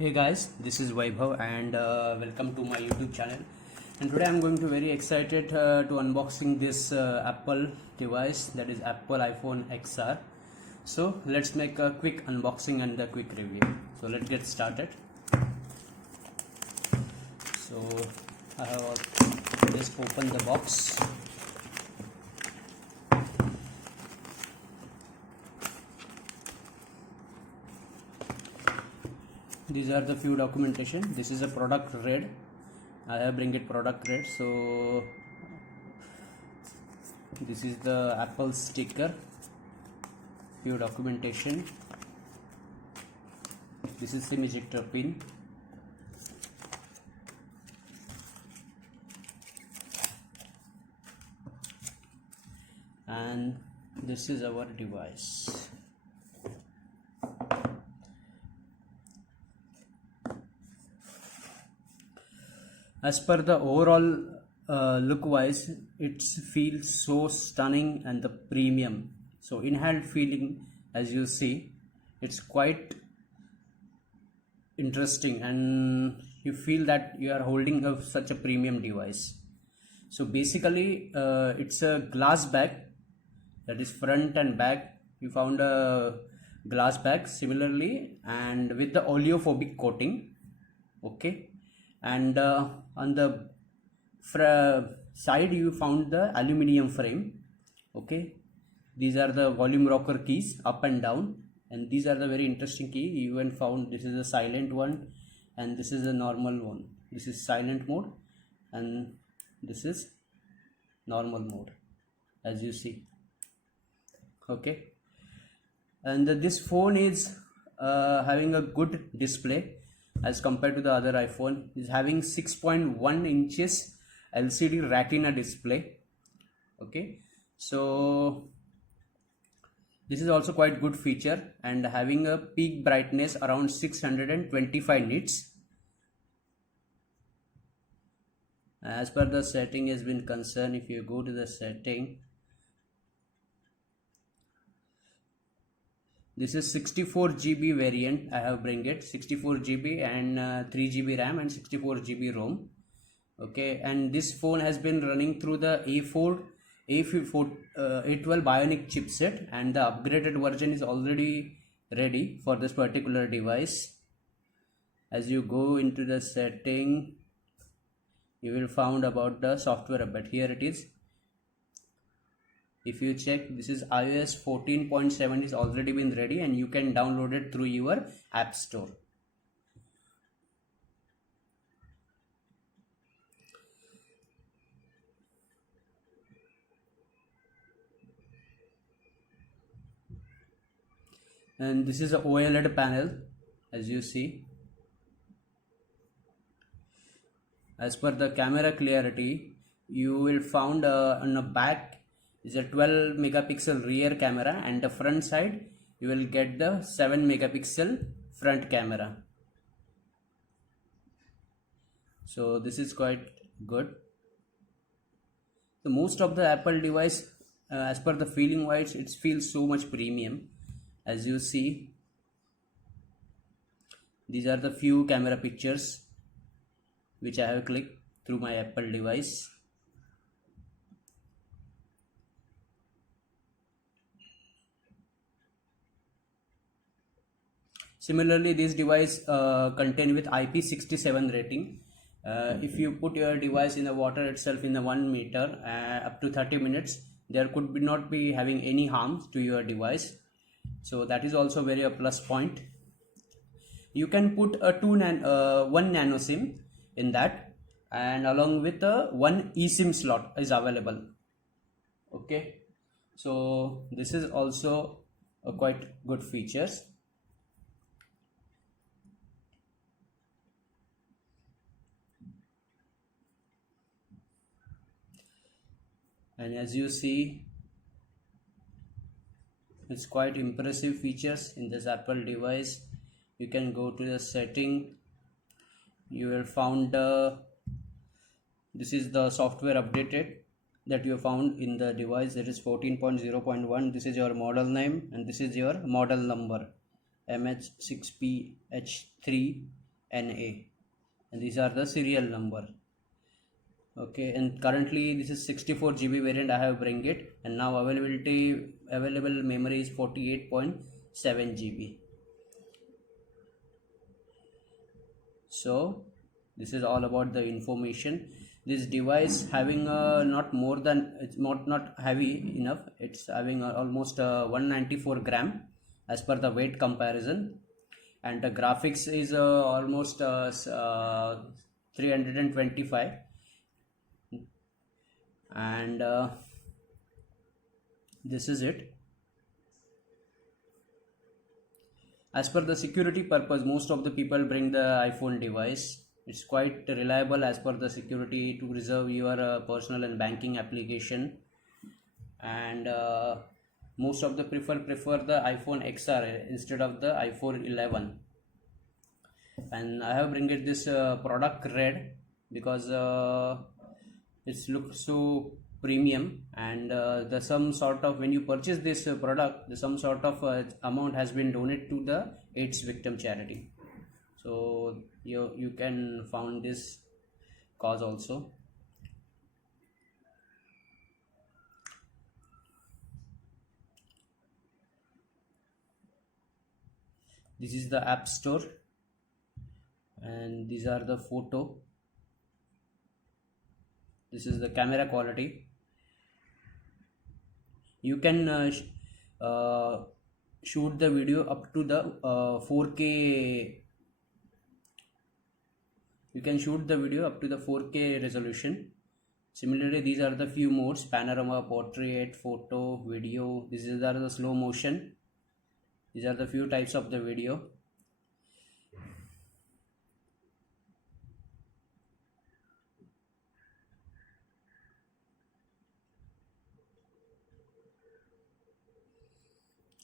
Hey guys, this is Vaibhav and welcome to my YouTube channel. And today I'm going to very excited to unboxing this Apple device, that is Apple iPhone XR. So let's make a quick unboxing and a quick review. So let's get started. So I have just opened the box. These are the few documentation. This is a product read. I have bring it product read. So this is the Apple sticker, few documentation. This is SIM ejector pin. And this is our device. As per the overall look wise, it feels so stunning and the premium. So in-hand feeling, as you see, it's quite interesting and you feel that you are holding such a premium device. So basically it's a glass bag, that is front and back. You found a glass bag similarly and with the oleophobic coating. Okay. And on the side you found the aluminium frame. Okay, these are the volume rocker keys, up and down, and these are the very interesting key. You even found this is a silent one and this is a normal one. This is silent mode and this is normal mode, as you see. Okay, and this phone is having a good display as compared to the other iPhone. Is having 6.1 inches LCD Retina display. Okay, so this is also quite good feature and having a peak brightness around 625 nits. As per the setting has been concerned, if you go to the setting, this is 64 GB variant. I have bring it 64 GB and 3 GB RAM and 64 GB ROM. Okay, and this phone has been running through the A12 Bionic chipset, and the upgraded version is already ready for this particular device. As you go into the setting, you will find about the software update. Here it is. If you check, this is iOS 14.7 is already been ready and you can download it through your app store. And this is a OLED panel, as you see. As per the camera clarity, you will found on the back is a 12 megapixel rear camera and the front side you will get the 7 megapixel front camera. So this is quite good. So most of the Apple device as per the feeling wise, it feels so much premium. As you see, these are the few camera pictures which I have clicked through my Apple device. Similarly, this device contain with IP67 rating. If you put your device in the water itself in the 1 meter up to 30 minutes, there could be not be having any harm to your device. So that is also very a plus point. You can put a 1 nano SIM in that, and along with the 1 eSIM slot is available. Okay, so this is also a quite good features. And as you see, it's quite impressive features in this Apple device. You can go to the setting, you will found this is the software updated that you found in the device. That is 14.0.1. this is your model name and this is your model number, MH6PH3 NA, and these are the serial number. Okay, and currently this is 64 GB variant I have bring it, and now available memory is 48.7 GB. So this is all about the information. This device having not more than, it's not heavy enough, it's having almost 194 gram as per the weight comparison, and the graphics is almost 325, and this is it. As per the security purpose, most of the people bring the iPhone device. It's quite reliable as per the security to reserve your personal and banking application, and most of the prefer the iPhone XR instead of the iPhone 11. And I have bring it this product red because it looks so premium, and the some sort of, when you purchase this product, the some sort of amount has been donated to the AIDS victim charity. So you can found this cause also. This is the app store, and these are the photo. This is the camera quality. You can shoot the video up to the 4K. You can shoot the video up to the 4K resolution. Similarly, these are the few modes: panorama, portrait, photo, video. These are the slow motion. These are the few types of the video.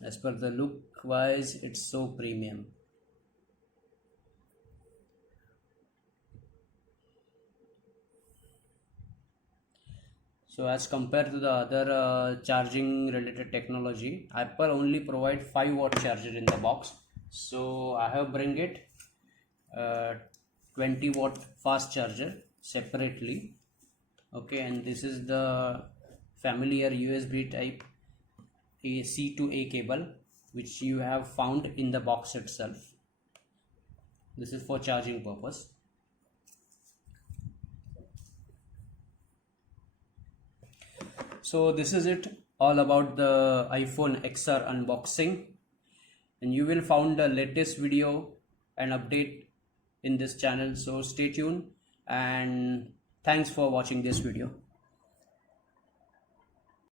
As per the look wise, it's so premium. So as compared to the other charging related technology, Apple only provide 5-watt charger in the box. So I have bring it 20-watt fast charger separately. Okay, and this is the familiar USB type a C to A cable which you have found in the box itself. This is for charging purpose. So this is it all about the iPhone XR unboxing, and you will find the latest video and update in this channel. So stay tuned, and thanks for watching this video.